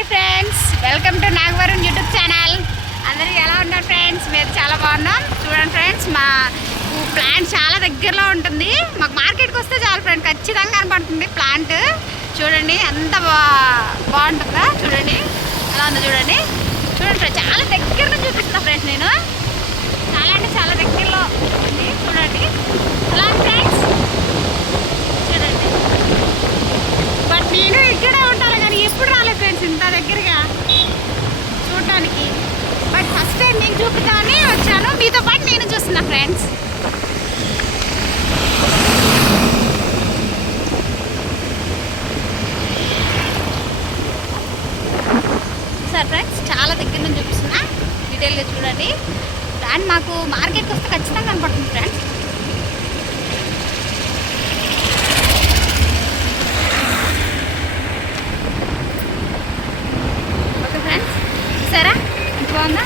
Hi friends welcome to Nagavaram YouTube channel. అందరికీ ఎలా ఉన్నారు ఫ్రెండ్స్? మీరు చాలా బాగున్నాం. చూడండి ఫ్రెండ్స్ మా ప్లాంట్ చాలా దగ్గరలో ఉంటుంది. మాకు మార్కెట్కి వస్తే చాలు ఫ్రెండ్ ఖచ్చితంగా కనపడుతుంది ప్లాంట్. చూడండి ఎంత బా బాగుంటుందా? చూడండి ఎలా ఉందో చూడండి. చూడండి ఫ్రెండ్స్ చాలా దగ్గర నుంచి చూపిస్తున్నా ఫ్రెండ్స్ నేను చాలా అంటే చాలా దగ్గరలో ఉంది చూడండి ఎలా ఉంది ఫ్రెండ్స్ చూడండి బట్ నేను ఇక్కడే ఉంటాను కానీ ఎప్పుడు రాలేదు ఫ్రెండ్స్ ఇంత దగ్గరగా చూడటానికి బట్ ఫస్ట్ టైం నేను చూపుతానే వచ్చాను. మీతో పాటు నేను చూస్తున్నా ఫ్రెండ్స్ సార్ ఫ్రెండ్స్ చాలా దగ్గర నుంచి చూపిస్తున్నా. డీటెయిల్గా చూడండి. దాన్ని మాకు మార్కెట్కి వస్తే ఖచ్చితంగా కనపడుతుంది ఫ్రెండ్స్ ఓకే ఫ్రెండ్స్ సరే బాగుందా?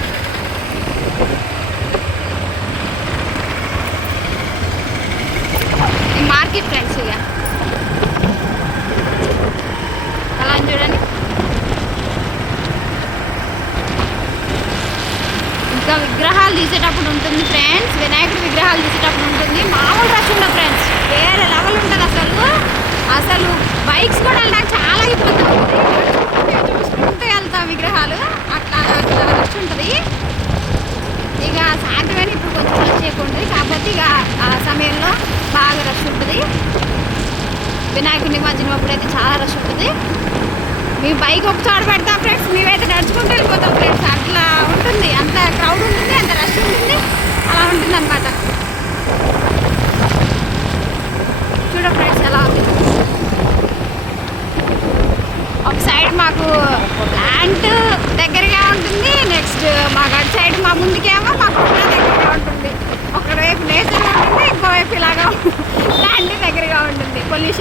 ఈ ఫ్రెండ్స్ ఇక. అలా చూడండి. ఇంకా విగ్రహాలు తీసేటప్పుడు ఉంటుంది ఫ్రెండ్స్. వినాయకుడి విగ్రహాలు తీసేటప్పుడు ఉంటుంది. మామూలు రష్ ఉండదు ఫ్రెండ్స్. వేరే లెవెల్ ఉంటుంది అసలు. అసలు బైక్స్ కూడా వెళ్ళడానికి చాలా ఇబ్బంది ఉంటుంది చూసుకుంటూ వెళ్తాం విగ్రహాలు. అట్లా రష్ ఉంటుంది. ఇక సాయంత్రమైన ఇప్పుడు కొంచెం రష్ చేయకుండా కాకపోతే ఇక ఆ సమయంలో బాగా రష్ ఉంటుంది వినాయకుడి నిమజ్జనం అయితే చాలా రష్ ఉంటుంది. మేము బైక్ ఒక చోట పెడతాం ఫ్రెండ్స్ మేమైతే నడుచుకుంటూ వెళ్ళిపోతాం ఫ్రెండ్స్. అట్లా ఉంటుంది. అంత క్రౌడ్ ఉంటుంది అంత రష్ ఉంటుంది. అలా ఉంటుంది అనమాట చూడ ఫ్రెండ్స్ ఎలా ఉంది. ఒక సైడ్ మాకు ప్లాంట్ దగ్గరగా ఉంటుంది. నెక్స్ట్ మాకు అటు సైడ్ మా ముందుకేమో మాకు దగ్గరగా ఉంటుంది. ఒకవైపు నేచర్ ఉంటుంది ఇంకోవైపు ఇలాగా ఉంటుంది.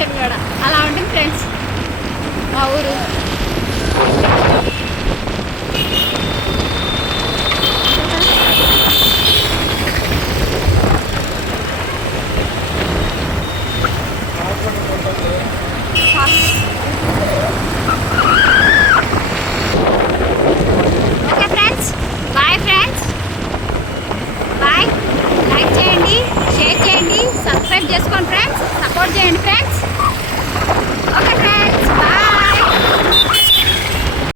ఉంటుంది కూడా అలా ఉంటుంది ఫ్రెండ్స్ మా ఊరు. Okay friends bye friends bye చేయండి షేర్ చేయండి సబ్స్క్రైబ్ చేసుకోండి ఫ్రెండ్స్ సపోర్ట్ చేయండి ఫ్రెండ్స్